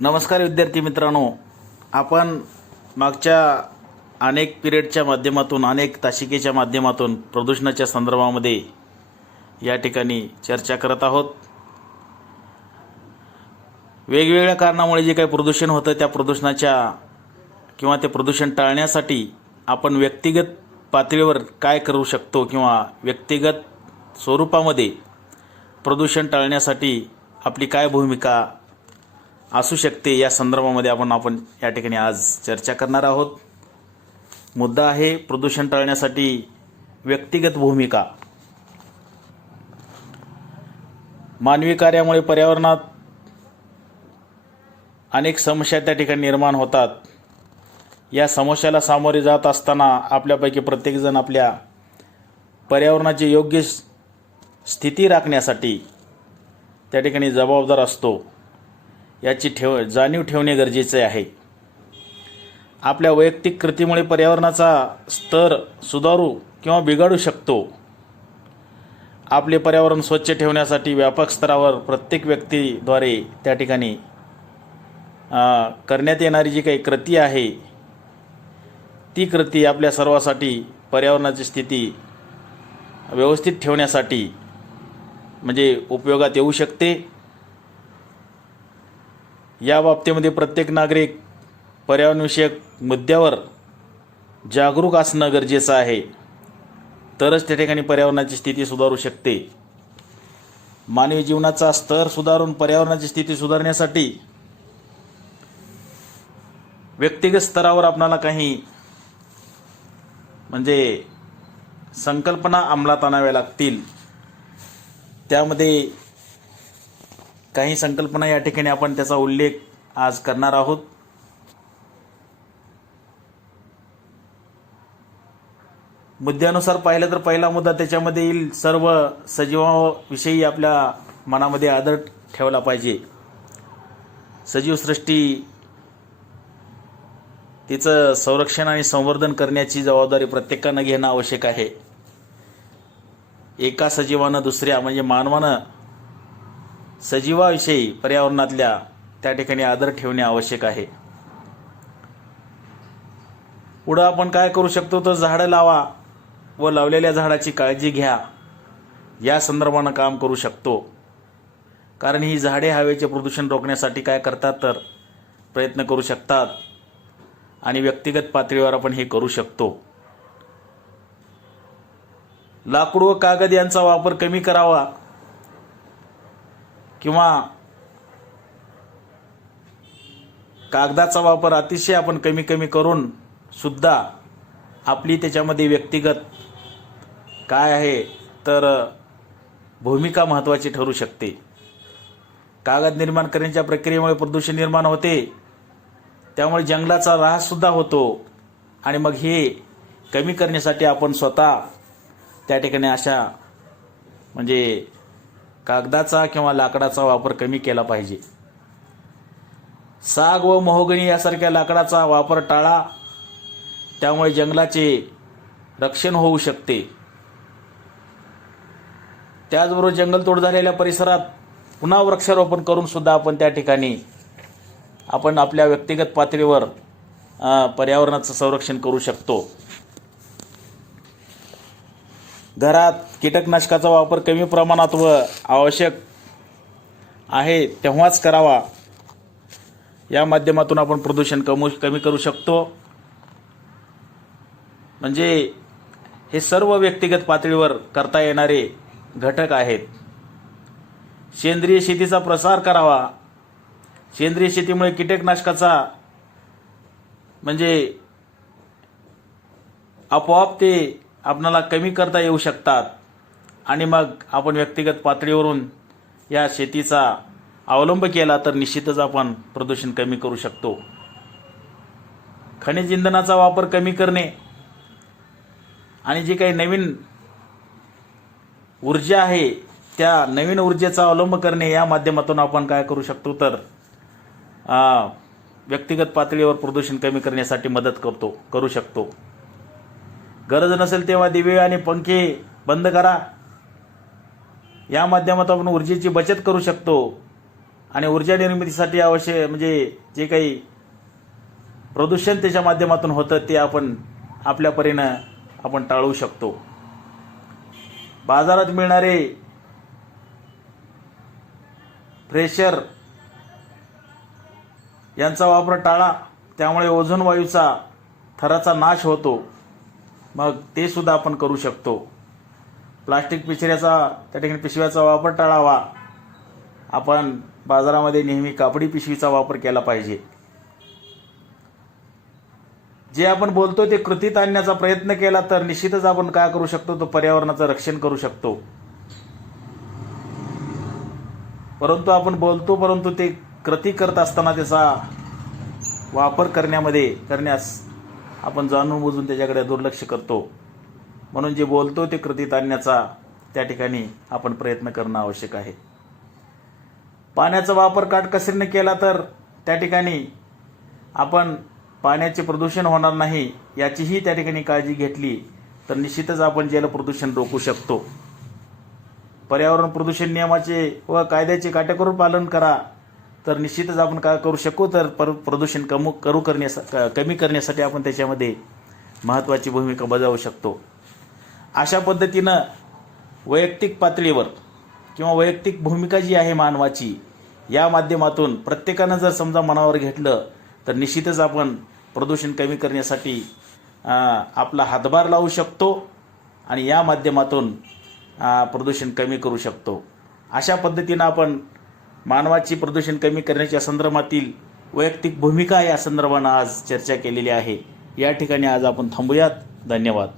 नमस्कार विद्यार्थी मित्रांनो, आपण मागच्या अनेक पिरियडच्या माध्यमातून अनेक तासिकेच्या माध्यमातून प्रदूषणाच्या संदर्भामध्ये या ठिकाणी चर्चा करत आहोत। वेगवेगळ्या कारणामुळे जे काही प्रदूषण होतं त्या प्रदूषणाच्या किंवा ते प्रदूषण टाळण्यासाठी आपण व्यक्तिगत पातळीवर काय करू शकतो किंवा व्यक्तिगत स्वरूपामध्ये प्रदूषण टाळण्यासाठी आपली काय भूमिका असू शकते या संदर्भामध्ये आपण या ठिकाणी आज चर्चा करणार आहोत। मुद्दा आहे प्रदूषण टाळण्यासाठी व्यक्तिगत भूमिका। मानवी कार्यामुळे पर्यावरणात अनेक समस्या त्या ठिकाणी निर्माण होतात। या समस्याला सामोरे जात असताना आपल्यापैकी प्रत्येकजण आपल्या पर्यावरणाची योग्य स्थिती राखण्यासाठी त्या ठिकाणी जबाबदार असतो। याची जाणीव ठेवणे गरजेचे आहे। आपल्या वैयक्तिक कृतीमुळे पर्यावरणाचा स्तर सुधारू किंवा बिघडू शकतो। आपले पर्यावरण स्वच्छ ठेवण्यासाठी व्यापक स्तरावर प्रत्येक व्यक्तीद्वारे त्या ठिकाणी करण्यात येणारी जी काही कृती आहे ती कृती आपल्या सर्वांसाठी पर्यावरणाची स्थिती व्यवस्थित ठेवण्यासाठी म्हणजे उपयोगात येऊ शकते। या बाबतीमध्ये प्रत्येक नागरिक पर्यावरणविषयक मुद्द्यावर जागरूक असणं गरजेचं आहे, तरच त्या ठिकाणी पर्यावरणाची स्थिती सुधारू शकते। मानवी जीवनाचा स्तर सुधारून पर्यावरणाची स्थिती सुधारण्यासाठी व्यक्तिगत स्तरावर आपल्याला काही म्हणजे संकल्पना अंमलात आणाव्या लागतील। त्यामध्ये काही संकल्पना या ठिकाणी आपण त्याचा उल्लेख आज करणार आहोत। मुद्द्यानुसार पाहिलं तर पहिला मुद्दा त्याच्यामध्ये येईल सर्व सजीवांविषयी आपल्या मनामध्ये आदर ठेवला पाहिजे। सजीव सृष्टी तिचं संरक्षण आणि संवर्धन करण्याची जबाबदारी प्रत्येकानं घेणं आवश्यक आहे। एका सजीवानं दुसऱ्या म्हणजे मानवानं सजीवाविषयी पर्यावरणातल्या त्या ठिकाणी आदर ठेवणे आवश्यक आहे। पुढं आपण काय करू शकतो तर झाडं लावा व लावलेल्या झाडाची काळजी घ्या या संदर्भानं काम करू शकतो। कारण ही झाडे हवेचे प्रदूषण रोखण्यासाठी काय करतात तर प्रयत्न करू शकतात आणि व्यक्तिगत पातळीवर आपण हे करू शकतो। लाकूड व कागद यांचा वापर कमी करावा किंवा कागदाचा वापर अतिशय आपण कमी करून सुद्धा आपली त्याच्यामध्ये व्यक्तिगत काय आहे तर भूमिका महत्त्वाची ठरू शकते। कागद निर्माण करण्याच्या प्रक्रियेमुळे प्रदूषण निर्माण होते, त्यामुळे जंगलाचा ऱ्हास सुद्धा होतो आणि मग हे कमी करण्यासाठी आपण स्वतः त्या ठिकाणी अशा म्हणजे कागदाचा किंवा लाकडाचा वापर कमी केला पाहिजे। साग व महोगनी यासारख्या लाकडाचा वापर टाळा, त्यामुळे जंगलाचे रक्षण होऊ शकते। त्याचबरोबर जंगलतोड झालेल्या परिसरात पुन्हा वृक्षारोपण करून सुद्धा आपण त्या ठिकाणी आपण आपल्या व्यक्तिगत पातळीवर पर्यावरणाचं संरक्षण करू शकतो। घरात कीटकनाशकाचा वापर कमी प्रमाणात व आवश्यक आहे तेव्हाच करावा। या माध्यमातून आपण प्रदूषण कमी करू शकतो। म्हणजे हे सर्व व्यक्तिगत पातळीवर करता येणारे घटक आहेत। सेंद्रिय शेतीचा प्रसार करावा। सेंद्रिय शेतीमुळे कीटकनाशकाचा म्हणजे आपोआप ते आपल्याला कमी करता येऊ शकतात आणि मग आपण व्यक्तिगत पातळीवरून या शेतीचा अवलंब केला तर निश्चितच आपण प्रदूषण कमी करू शकतो। खनिज इंधनाचा वापर कमी करणे आणि जी काही नवीन ऊर्जा आहे त्या नवीन ऊर्जेचा अवलंब करणे या माध्यमातून आपण काय करू शकतो तर व्यक्तिगत पातळीवर प्रदूषण कमी करण्यासाठी मदत करू शकतो। गरज नसेल तेव्हा दिवे आणि पंखे बंद करा। या माध्यमातून आपण ऊर्जेची बचत करू शकतो आणि ऊर्जा निर्मितीसाठी आवश्यक म्हणजे जे काही प्रदूषण त्याच्या माध्यमातून होतं ते आपण आपल्या परीनं आपण टाळू शकतो. बाजारात मिळणारे फ्रेशर यांचा वापर टाळा, त्यामुळे ओझोन वायूचा थराचा नाश होतो. मग ते सुद्धा आपण करू शकतो. प्लास्टिक त्या ठिकाणी पिशव्याचा वापर टाळावा. आपण बाजारामध्ये नेहमी कापडी पिशवीचा वापर केला पाहिजे. जे आपण बोलतो ते कृतीत आणण्याचा प्रयत्न केला तर निश्चितच आपण काय करू शकतो, तो पर्यावरणाचं रक्षण करू शकतो. परंतु आपण बोलतो, परंतु ते कृती करत असताना त्याचा वापर करण्यास आपण जाणून बुजून त्याच्याकडे दुर्लक्ष करतो. म्हणून जे बोलतो ते कृतीत आणण्याचा त्या ठिकाणी आपण प्रयत्न करणं आवश्यक आहे. पाण्याचा वापर काटकसरीने केला तर त्या ठिकाणी आपण पाण्याचे प्रदूषण होणार नाही याचीही त्या ठिकाणी काळजी घेतली तर निश्चितच आपण जलप्रदूषण रोखू शकतो. पर्यावरण प्रदूषण नियमाचे व कायद्याचे काटेकोर पालन करा तर निश्चितच आपण काय करू शकू, तर प्रदूषण कमी करण्यासाठी आपण त्याच्यामध्ये महत्त्वाची भूमिका बजावू शकतो. अशा पद्धतीनं वैयक्तिक पातळीवर किंवा वैयक्तिक भूमिका जी आहे मानवाची, या माध्यमातून प्रत्येकानं जर समजा मनावर घेतलं तर निश्चितच आपण प्रदूषण कमी करण्यासाठी आपला हातभार लावू शकतो आणि या माध्यमातून प्रदूषण कमी करू शकतो. अशा पद्धतीनं आपण मानवाची प्रदूषण कमी करण्याच्या संदर्भातील वैयक्तिक भूमिका या संदर्भानं आज चर्चा केलेली आहे. या ठिकाणी आज आपण थांबूयात. धन्यवाद.